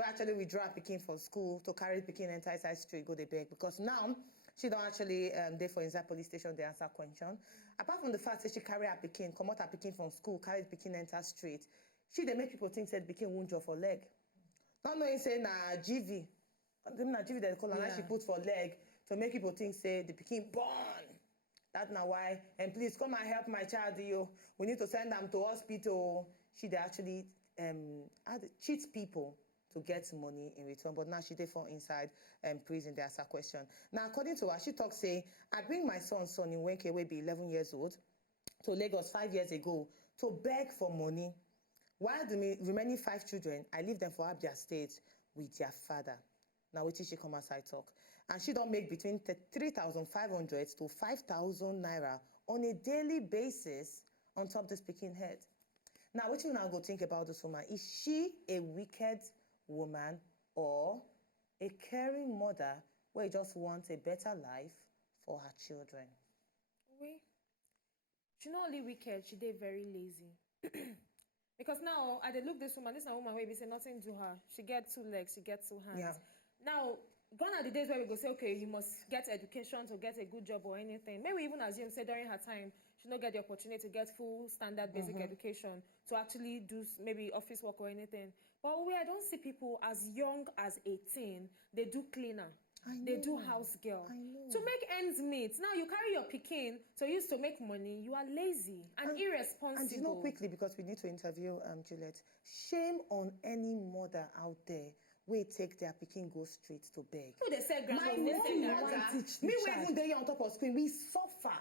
we actually withdraw pikin for school to carry pikin enter inside street go dey beg, because now she don't actually dey for inside police station dey answer question. Apart from the fact that she carry her pikin, comot her pikin from school, carry the pikin enter street, she dey make people think say the pikin wunjure for leg. Not knowing say na GV, na GV they call her, she put for leg to make people think say the pikin born. That's now why, and please come and help my child, you. We need to send them to hospital. She dey actually cheat people to get money in return, but now she dey for inside prison. They ask her question. Now, according to her, she talks say, I bring my son in Wenke, wey be 11 years old, to Lagos 5 years ago to beg for money. While the remaining 5 children, I leave them for Abia State with their father. Now, wait till she come outside talk. And she don't make between 3,500 to 5,000 naira on a daily basis on top this pikin head. Now, what you now go think about this woman? Is she a wicked woman or a caring mother where just wants a better life for her children? Oui. She not only wicked, she did very lazy. Because now, I look this woman, this is a woman where we say nothing to her. She gets 2 legs, she gets 2 hands. Yeah. Now, gone are the days where we go say, okay, you must get education to get a good job or anything. Maybe even assume, say, during her time, she not get the opportunity to get full standard basic education to actually do maybe office work or anything. But I don't see people as young as 18, they do cleaner. They do house girl. To make ends meet. Now you carry your pikin to use to make money. You are lazy and irresponsible. And you know, quickly, because we need to interview Juliet. Shame on any mother out there we take their pikin go straight to beg. Who they say my mom, me we even dey on top of screen, we suffer.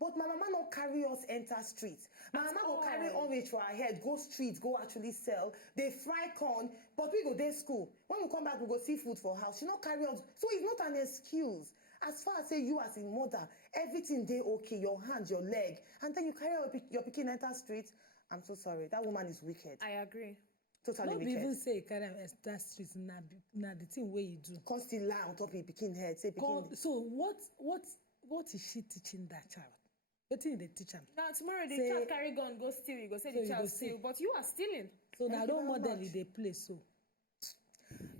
But my mama no carry us enter streets. My mama go carry orange for her head, go streets, go actually sell. They fry corn, but we go day school. When we come back, we go see food for house. She not carry us. So it's not an excuse. As far as say you as a mother, everything dey okay, your hand, your leg, and then you carry your pikin enter streets. I'm so sorry. That woman is wicked. I agree. Totally wicked. Not even say carry enter streets na the thing where you do. Can't still lie on top of your pikin head. Say pikin. So what is she teaching that child? What did they teach him? Now tomorrow the child carry gun go steal. You go say the child steal, but you are stealing. So now role model they play so.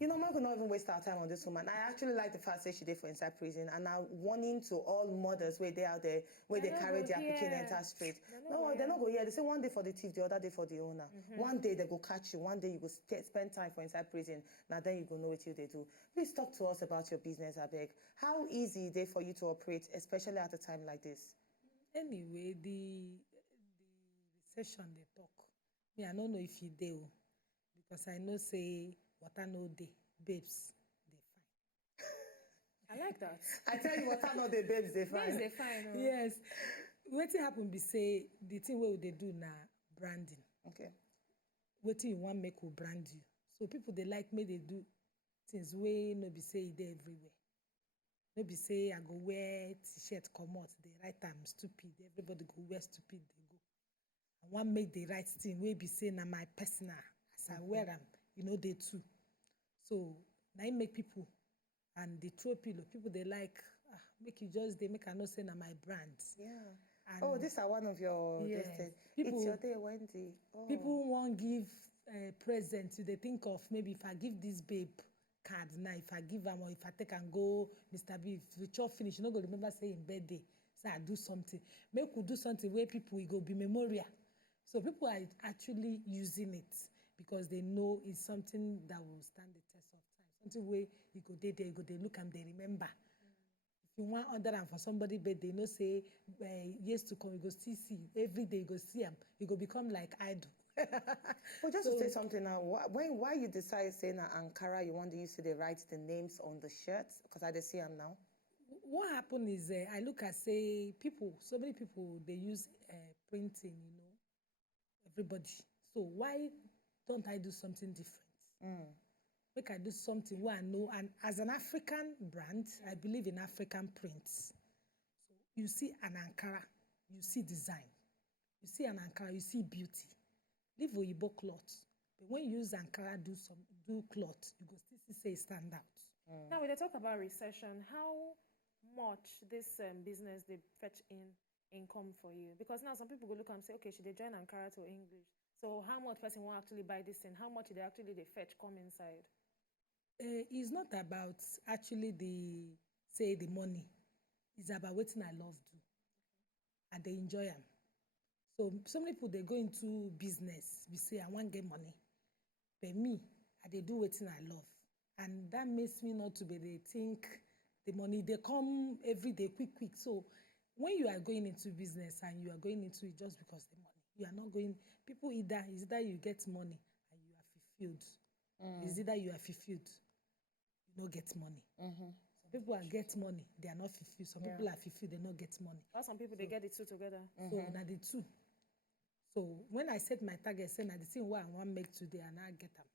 You know, I'm not going to even waste our time on this woman. I actually like the fact that she did for inside prison, and now warning to all mothers where they out there, where they carry their pikin enter street. No, they're not going here. They say one day for the thief, the other day for the owner. One day they go catch you, one day you go spend time for inside prison. Now then you go know what they do. Please talk to us about your business, I beg. How easy is it for you to operate, especially at a time like this? Anyway, the recession they talk. Me, I don't know if you do, because I know say water no day, babes, they fine. I like that. I tell you water no day, babes, they fine. Babes, they fine. Oh. Yes. What happen be say the thing where they do now branding. Okay. What you want make will brand you. So people they like me, they do things way no be say they everywhere. No be say I go wear t-shirt come out, they write I'm stupid. Everybody go wear stupid, they go. I want make the right thing where be say na my personal as I wear them, you know they too. So now I make people and they throw pillow. People they like make you just they make I know say na my brand. Yeah. And these are one of your people, it's your day, Wendy. People won't give presents. They think of maybe if I give this babe card now, if I give them or if I take and go, Mr. B, if we chop finish, you not go remember saying birthday. So I do something. Maybe we do something where people will go be memorial. So people are actually using it because they know it's something that will stand the test of time. Something where you go there, they look and they remember. If you want other than for somebody birthday, you know, say years to come, you go still see. Every day you go see them. You go become like idol. Well, just to say something now, why you decide saying that Ankara, you want to use to write the names on the shirts? Because I just see them now. What happened is I look at say people, so many people, they use printing, you know, everybody. So why don't I do something different? Make I do something where I know, and as an African brand, I believe in African prints. So you see an Ankara, you see design. You see an Ankara, you see beauty. Leave Oyibo cloth. But when you use Ankara, do cloth, you go still say stand out. Now, when they talk about recession, how much this business they fetch in income for you? Because now some people go look and say, okay, should they join Ankara to English? So how much person will actually buy this thing? How much they actually they fetch come inside? It's not about actually the money. It's about what I love do and they enjoy them. So many people they go into business. We say I want get money, but me they do what I love, and that makes me not to be they think the money they come every day quick. So when you are going into business and you are going into it just because the money, you are not going. People either you get money and you are fulfilled. It's either you are fulfilled, you don't get money. Some people are get money, they are not fulfilled. Some people are fulfilled, they don't get money. Or some people they get the two together. So now the two. So when I set my target, say now the thing what I want to make today, and I get them.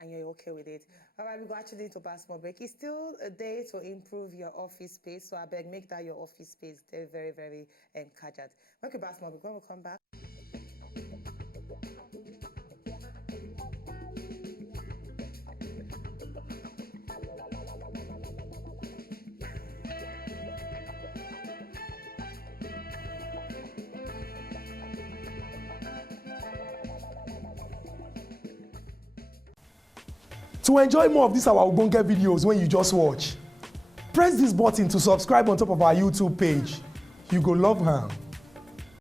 And you're okay with it. All right, we go actually to pass more break. It's still a day to improve your office space, so I beg make that your office space. They're very, very encouraged. Okay, pass more break. When we come back. To enjoy more of these our Ogbonge videos when you just watch, press this button to subscribe on top of our YouTube page. You go love am.